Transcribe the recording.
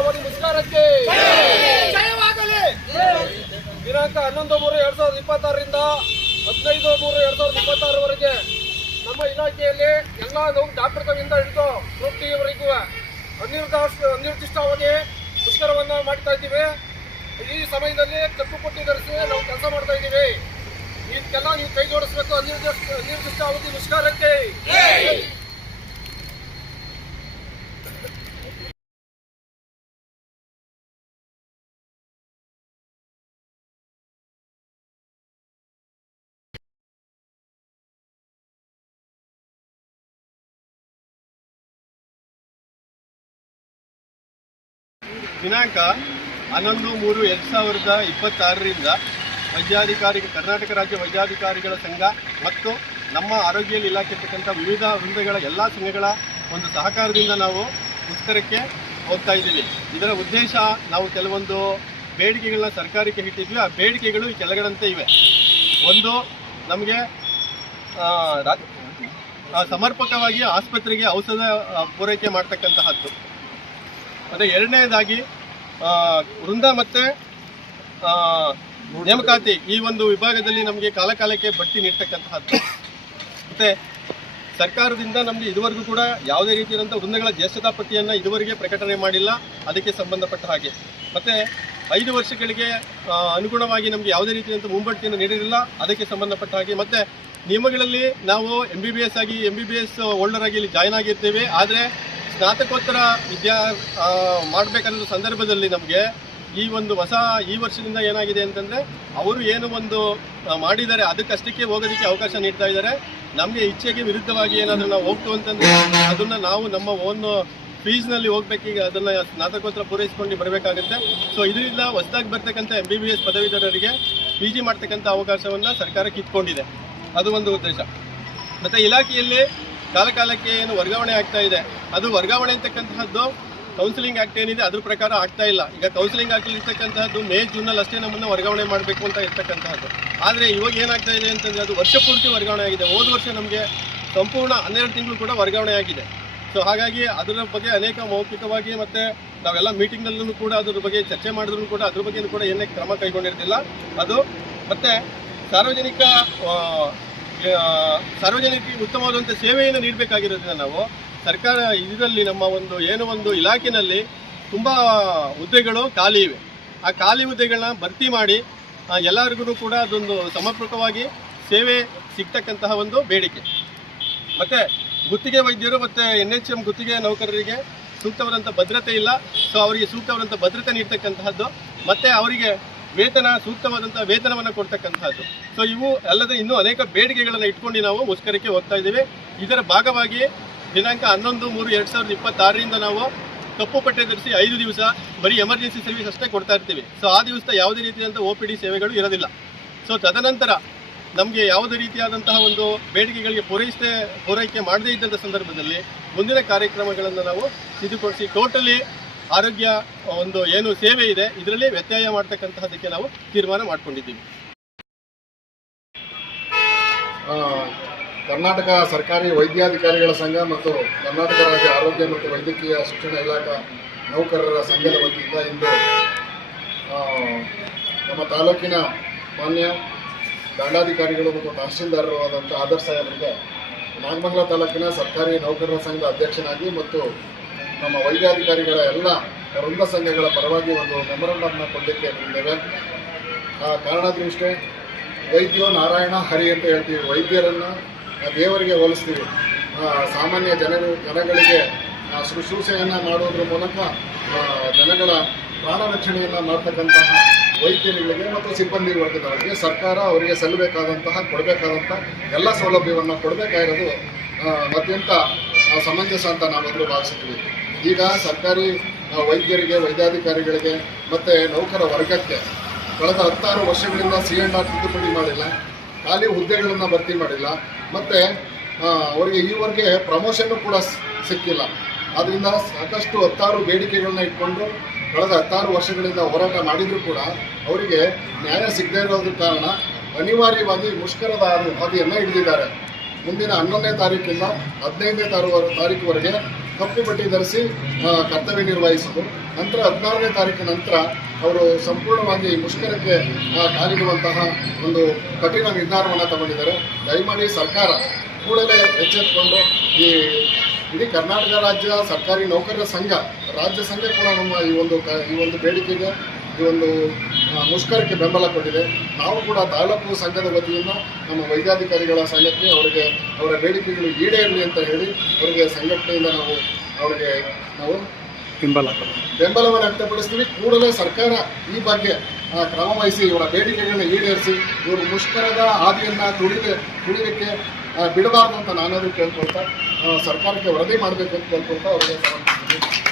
ಅನಿರ್ದಿಷ್ಟಾವಧಿ ಮುಷ್ಕರಕ್ಕೆ ದಿನಾಂಕ 11/3/2026ರಿಂದ 15/3/2026ವರೆಗೆ ನಮ್ಮ ಇಲಾಖೆಯಲ್ಲಿ ಎಲ್ಲ ಡಾಕ್ಟರ್ಗಳಿಂದ ಹಿಡಿದು ಗ್ರೂಪ್ ಅನಿರ್ದಿಷ್ಟಾವಧಿ ಮುಷ್ಕರವನ್ನು ಮಾಡ್ತಾ ಇದ್ದೀವಿ. ಈ ಸಮಯದಲ್ಲಿ ಕಪ್ಪು ಪಟ್ಟಿ ಧರಿಸಿ ನಾವು ಕೆಲಸ ಮಾಡ್ತಾ ಇದ್ದೀವಿ. ಇದಕ್ಕೆಲ್ಲ ನೀವು ಕೈ ಜೋಡಿಸಬೇಕು. ಅನಿರ್ದಿಷ್ಟಾವಧಿ ಮುಷ್ಕರಕ್ಕೆ ದಿನಾಂಕ 11/3/2026ರಿಂದ ಕರ್ನಾಟಕ ರಾಜ್ಯ ವೈದ್ಯಾಧಿಕಾರಿಗಳ ಸಂಘ ಮತ್ತು ನಮ್ಮ ಆರೋಗ್ಯ ಇಲಾಖೆ ಇರ್ತಕ್ಕಂಥ ವಿವಿಧ ವೃಂದಗಳ ಎಲ್ಲ ಸಂಘಗಳ ಒಂದು ಸಹಕಾರದಿಂದ ನಾವು ಮುಷ್ಕರಕ್ಕೆ ಹೋಗ್ತಾ ಇದ್ದೀವಿ. ಇದರ ಉದ್ದೇಶ, ನಾವು ಕೆಲವೊಂದು ಬೇಡಿಕೆಗಳನ್ನ ಸರ್ಕಾರಕ್ಕೆ ಇಟ್ಟಿದ್ವಿ. ಆ ಬೇಡಿಕೆಗಳು ಈ ಕೆಳಗಡಂತೆ ಇವೆ. ಒಂದು, ನಮಗೆ ಸಮರ್ಪಕವಾಗಿ ಆಸ್ಪತ್ರೆಗೆ ಔಷಧ ಪೂರೈಕೆ ಮಾಡ್ತಕ್ಕಂತಹದ್ದು. ಮತ್ತು ಎರಡನೇದಾಗಿ ವೃಂದ ಮತ್ತು ನೇಮಕಾತಿ ಈ ಒಂದು ವಿಭಾಗದಲ್ಲಿ ನಮಗೆ ಕಾಲಕಾಲಕ್ಕೆ ಬಡ್ತಿ ನೀಡ್ತಕ್ಕಂತಹದ್ದು. ಮತ್ತು ಸರ್ಕಾರದಿಂದ ನಮಗೆ ಇದುವರೆಗೂ ಕೂಡ ಯಾವುದೇ ರೀತಿಯಾದಂಥ ವೃಂದಗಳ ಜ್ಯೇಷ್ಠತಾ ಪಟ್ಟಿಯನ್ನು ಇದುವರೆಗೆ ಪ್ರಕಟಣೆ ಮಾಡಿಲ್ಲ, ಅದಕ್ಕೆ ಸಂಬಂಧಪಟ್ಟ ಹಾಗೆ. ಮತ್ತು 5 ವರ್ಷಗಳಿಗೆ ಅನುಗುಣವಾಗಿ ನಮಗೆ ಯಾವುದೇ ರೀತಿಯಾದಂಥ ಮುಂಬಡ್ತಿಯನ್ನು ನೀಡಿರಲಿಲ್ಲ, ಅದಕ್ಕೆ ಸಂಬಂಧಪಟ್ಟ ಹಾಗೆ. ಮತ್ತು ನಿಯಮಗಳಲ್ಲಿ ನಾವು MBBS ಆಗಿ MBBS ಹೋಲ್ಡರ್ ಆಗಿ ಇಲ್ಲಿ ಜಾಯ್ನ್ ಆಗಿರ್ತೇವೆ. ಆದರೆ ಸ್ನಾತಕೋತ್ತರ ಮಾಡಬೇಕನ್ನೋ ಸಂದರ್ಭದಲ್ಲಿ ನಮಗೆ ಈ ವರ್ಷದಿಂದ ಏನಾಗಿದೆ ಅಂತಂದರೆ, ಅವರು ಏನು ಒಂದು ಮಾಡಿದ್ದಾರೆ ಅದಕ್ಕಷ್ಟಕ್ಕೆ ಹೋಗೋದಕ್ಕೆ ಅವಕಾಶ ನೀಡ್ತಾ ಇದ್ದಾರೆ. ನಮಗೆ ಇಚ್ಛೆಗೆ ವಿರುದ್ಧವಾಗಿ ಏನಾದರೂ ನಾವು ಹೋಗ್ತು ಅಂತಂದರೆ ಅದನ್ನು ನಾವು ನಮ್ಮ ಓನ್ ಫೀಸ್ನಲ್ಲಿ ಹೋಗ್ಬೇಕೀಗ ಅದನ್ನು ಸ್ನಾತಕೋತ್ತರ ಪೂರೈಸ್ಕೊಂಡು ಬರಬೇಕಾಗುತ್ತೆ. ಸೊ ಇದರಿಂದ ಹೊಸದಾಗಿ ಬರ್ತಕ್ಕಂಥ MBBS ಪದವೀಧರರಿಗೆ PG ಮಾಡ್ತಕ್ಕಂಥ ಅವಕಾಶವನ್ನು ಸರ್ಕಾರ ಕಿತ್ಕೊಂಡಿದೆ. ಅದು ಒಂದು ಉದ್ದೇಶ. ಮತ್ತು ಇಲಾಖೆಯಲ್ಲಿ ಕಾಲಕಾಲಕ್ಕೆ ಏನು ವರ್ಗಾವಣೆ ಆಗ್ತಾ ಇದೆ, ಅದು ವರ್ಗಾವಣೆ ಅಂತಕ್ಕಂತಹದ್ದು ಕೌನ್ಸಿಲಿಂಗ್ ಆ್ಯಕ್ಟ್ ಏನಿದೆ ಅದ್ರ ಪ್ರಕಾರ ಆಗ್ತಾ ಇಲ್ಲ. ಈಗ ಕೌನ್ಸಿಲಿಂಗ್ ಆ್ಯಕ್ಟ್ ಇರ್ತಕ್ಕಂತಹದ್ದು ಮೇ ಜೂನಲ್ಲಿ ಅಷ್ಟೇ ನಮ್ಮನ್ನು ವರ್ಗಾವಣೆ ಮಾಡಬೇಕು ಅಂತ ಇರ್ತಕ್ಕಂತಹದ್ದು. ಆದರೆ ಇವಾಗ ಏನಾಗ್ತಾ ಇದೆ ಅಂತಂದರೆ ಅದು ವರ್ಷ ಪೂರ್ತಿ ವರ್ಗಾವಣೆ ಆಗಿದೆ. ಹೋದ ವರ್ಷ ನಮಗೆ ಸಂಪೂರ್ಣ 12 ತಿಂಗಳು ಕೂಡ ವರ್ಗಾವಣೆ ಆಗಿದೆ. ಸೊ ಹಾಗಾಗಿ ಅದರ ಬಗ್ಗೆ ಅನೇಕ ಮೌಖಿಕವಾಗಿ ಮತ್ತು ನಾವೆಲ್ಲ ಮೀಟಿಂಗ್ನಲ್ಲೂ ಕೂಡ ಅದ್ರ ಬಗ್ಗೆ ಚರ್ಚೆ ಮಾಡಿದ್ರು ಕೂಡ ಅದ್ರ ಬಗ್ಗೆ ಕೂಡ ಏನೇ ಕ್ರಮ ಕೈಗೊಂಡಿರ್ತಿಲ್ಲ ಅದು. ಮತ್ತು ಸಾರ್ವಜನಿಕರಿಗೆ ಉತ್ತಮವಾದಂಥ ಸೇವೆಯನ್ನು ನೀಡಬೇಕಾಗಿರೋದ್ರಿಂದ ನಾವು ಸರ್ಕಾರ ಇದರಲ್ಲಿ ನಮ್ಮ ಒಂದು ಇಲಾಖೆಯಲ್ಲಿ ತುಂಬ ಹುದ್ದೆಗಳು ಖಾಲಿ ಇವೆ. ಆ ಖಾಲಿ ಹುದ್ದೆಗಳನ್ನ ಭರ್ತಿ ಮಾಡಿ ಎಲ್ಲರಿಗೂ ಕೂಡ ಅದೊಂದು ಸಮರ್ಪಕವಾಗಿ ಸೇವೆ ಸಿಗ್ತಕ್ಕಂತಹ ಒಂದು ಬೇಡಿಕೆ. ಮತ್ತು ಗುತ್ತಿಗೆ ವೈದ್ಯರು ಮತ್ತು NHM ಗುತ್ತಿಗೆ ನೌಕರರಿಗೆ ಸೂಕ್ತವಾದಂಥ ಭದ್ರತೆ ಇಲ್ಲ. ಸೊ ಅವರಿಗೆ ಸೂಕ್ತವಾದಂಥ ಭದ್ರತೆ ನೀಡ್ತಕ್ಕಂತಹದ್ದು ಮತ್ತು ಅವರಿಗೆ ಸೂಕ್ತವಾದಂಥ ವೇತನವನ್ನು ಕೊಡ್ತಕ್ಕಂತಹದ್ದು. ಸೊ ಇವು ಅಲ್ಲದೆ ಇನ್ನೂ ಅನೇಕ ಬೇಡಿಕೆಗಳನ್ನು ಇಟ್ಕೊಂಡು ನಾವು ಮುಷ್ಕರಕ್ಕೆ ಹೋಗ್ತಾ ಇದ್ದೀವಿ. ಇದರ ಭಾಗವಾಗಿ ದಿನಾಂಕ 11/3/2026ರಿಂದ ನಾವು ಕಪ್ಪು ಪಟ್ಟೆ ಧರಿಸಿ 5 ದಿವಸ ಬರೀ ಎಮರ್ಜೆನ್ಸಿ ಸರ್ವಿಸ್ ಅಷ್ಟೇ ಕೊಡ್ತಾ ಇರ್ತೀವಿ. ಸೊ ಆ ದಿವಸ ಯಾವುದೇ ರೀತಿಯಾದಂಥ OPD ಸೇವೆಗಳು ಇರೋದಿಲ್ಲ. ಸೊ ತದನಂತರ ನಮಗೆ ಯಾವುದೇ ರೀತಿಯಾದಂತಹ ಒಂದು ಬೇಡಿಕೆಗಳಿಗೆ ಪೂರೈಕೆ ಮಾಡದೇ ಇದ್ದಂಥ ಸಂದರ್ಭದಲ್ಲಿ ಮುಂದಿನ ಕಾರ್ಯಕ್ರಮಗಳನ್ನು ನಾವು ಸಿದ್ಧಪಡಿಸಿ ಟೋಟಲಿ ಆರೋಗ್ಯ ಏನು ಸೇವೆ ಇದೆ ಇದರಲ್ಲಿ ವ್ಯತ್ಯಯ ಮಾಡ್ತಕ್ಕಂತಹದಕ್ಕೆ ನಾವು ತೀರ್ಮಾನ ಮಾಡಿಕೊಂಡಿದ್ದೀವಿ. ಕರ್ನಾಟಕ ಸರ್ಕಾರಿ ವೈದ್ಯಾಧಿಕಾರಿಗಳ ಸಂಘ ಮತ್ತು ಕರ್ನಾಟಕ ರಾಜ್ಯ ಆರೋಗ್ಯ ಮತ್ತು ವೈದ್ಯಕೀಯ ಶಿಕ್ಷಣ ಇಲಾಖಾ ನೌಕರರ ಸಂಘದ ವತಿಯಿಂದ ಇಂದು ನಮ್ಮ ತಾಲೂಕಿನ ಮಾನ್ಯ ದಂಡಾಧಿಕಾರಿಗಳು ಮತ್ತು ತಹಶೀಲ್ದಾರರು ಆದಂಥ ಆದರ್ಶ ಸಾಹೇಬರಿಗೆ ನಾಗಮಂಗಲ ತಾಲೂಕಿನ ಸರ್ಕಾರಿ ನೌಕರರ ಸಂಘದ ಅಧ್ಯಕ್ಷನಾಗಿ ಮತ್ತು ನಮ್ಮ ವೈದ್ಯಾಧಿಕಾರಿಗಳ ಎಲ್ಲ ವೃಂದ ಸಂಘಗಳ ಪರವಾಗಿ ಒಂದು ಮೆಮೊರಂಡಮ್ನ ಕೊಡಲಿಕ್ಕೆ ಬಂದಿದ್ದೇವೆ. ಕಾರಣದೃಷ್ಟೇ ವೈದ್ಯೋ ನಾರಾಯಣ ಹರಿ ಅಂತ ಹೇಳ್ತೀವಿ. ವೈದ್ಯರನ್ನು ದೇವರಿಗೆ ಹೋಲಿಸ್ತೀವಿ. ಸಾಮಾನ್ಯ ಜನಗಳಿಗೆ ಶುಶ್ರೂಷೆಯನ್ನು ಮಾಡೋದ್ರ ಮೂಲಕ ಜನಗಳ ಪ್ರಾಣ ರಕ್ಷಣೆಯನ್ನು ಮಾಡ್ತಕ್ಕಂತಹ ವೈದ್ಯರುಗಳಿಗೆ ಮತ್ತು ಸಿಬ್ಬಂದಿ ವರ್ಗದವರಿಗೆ ಸರ್ಕಾರ ಅವರಿಗೆ ಕೊಡಬೇಕಾದಂಥ ಎಲ್ಲ ಸೌಲಭ್ಯವನ್ನು ಕೊಡಬೇಕಾಗಿರೋದು ಅತ್ಯಂತ ಸಮಂಜಸ ಅಂತ ನಾವೆಲ್ಲರೂ ಭಾವಿಸ್ತೀವಿ. ಈಗ ಸರ್ಕಾರಿ ವೈದ್ಯರಿಗೆ, ವೈದ್ಯಾಧಿಕಾರಿಗಳಿಗೆ ಮತ್ತು ನೌಕರ ವರ್ಗಕ್ಕೆ ಕಳೆದ 16 ವರ್ಷಗಳಿಂದ C&R ತಿದ್ದುಪಡಿ ಮಾಡಿಲ್ಲ, ಖಾಲಿ ಹುದ್ದೆಗಳನ್ನು ಭರ್ತಿ ಮಾಡಿಲ್ಲ, ಮತ್ತು ಅವರಿಗೆ ಈವರೆಗೆ ಪ್ರಮೋಷನ್ನು ಕೂಡ ಸಿಕ್ಕಿಲ್ಲ. ಆದ್ದರಿಂದ ಸಾಕಷ್ಟು 16 ಬೇಡಿಕೆಗಳನ್ನ ಇಟ್ಕೊಂಡು ಕಳೆದ 16 ವರ್ಷಗಳಿಂದ ಹೋರಾಟ ಮಾಡಿದರೂ ಕೂಡ ಅವರಿಗೆ ನ್ಯಾಯ ಸಿಗದೇ ಇರೋದ್ರ ಕಾರಣ ಅನಿವಾರ್ಯವಾಗಿ ಮುಷ್ಕರದ ಹಾದಿಯನ್ನು ಹಿಡಿದಿದ್ದಾರೆ. ಮುಂದಿನ 11ನೇ ತಾರೀಕಿಂದ 15ನೇ ತಾರೀಕುವರೆಗೆ ಕಪ್ಪು ಪಟ್ಟಿ ಧರಿಸಿ ಕರ್ತವ್ಯ ನಿರ್ವಹಿಸಿದ್ರು. ನಂತರ 16ನೇ ತಾರೀಕಿನ ನಂತರ ಅವರು ಸಂಪೂರ್ಣವಾಗಿ ಮುಷ್ಕರಕ್ಕೆ ಕಾಲಿಡುವಂತಹ ಒಂದು ಕಠಿಣ ನಿರ್ಧಾರವನ್ನು ತಗೊಂಡಿದ್ದಾರೆ. ದಯಮಾಡಿ ಸರ್ಕಾರ ಕೂಡಲೇ ಎಚ್ಚೆತ್ತುಕೊಂಡು ಈ ಇಡೀ ಕರ್ನಾಟಕ ರಾಜ್ಯ ಸರ್ಕಾರಿ ನೌಕರರ ಸಂಘ, ರಾಜ್ಯ ಸಂಘ ಕೂಡ ನಮ್ಮ ಈ ಒಂದು ಬೇಡಿಕೆಗೆ, ಈ ಒಂದು ಮುಷ್ಕರಕ್ಕೆ ಬೆಂಬಲ ಕೊಟ್ಟಿದೆ. ನಾವು ಕೂಡ ತಾಲೂಕು ಸಂಘದ ವತಿಯಿಂದ ನಮ್ಮ ವೈದ್ಯಾಧಿಕಾರಿಗಳ ಸಂಘಕ್ಕೆ ಅವರ ಬೇಡಿಕೆಗಳು ಈಡೇರಲಿ ಅಂತ ಹೇಳಿ ಅವರಿಗೆ ಸಂಘಟನೆಯಿಂದ ನಾವು ಬೆಂಬಲವನ್ನು ವ್ಯಕ್ತಪಡಿಸ್ತೀವಿ. ಕೂಡಲೇ ಸರ್ಕಾರ ಈ ಬಗ್ಗೆ ಕ್ರಮ ವಹಿಸಿ ಇವರ ಬೇಡಿಕೆಗಳನ್ನ ಈಡೇರಿಸಿ ಇವರು ಮುಷ್ಕರದ ಹಾದಿಯನ್ನು ತುಳಿಲಿಕ್ಕೆ ಬಿಡಬಾರ್ದು ಅಂತ ನಾನಾದರೂ ಕೇಳ್ಕೊಳ್ತಾ ಸರ್ಕಾರಕ್ಕೆ ವರದಿ ಮಾಡಬೇಕು ಅಂತ ಕೇಳ್ಕೊಳ್ತಾ ಅವರಿಗೆ ಸಮರ್ಪಿಸ್ತೀನಿ.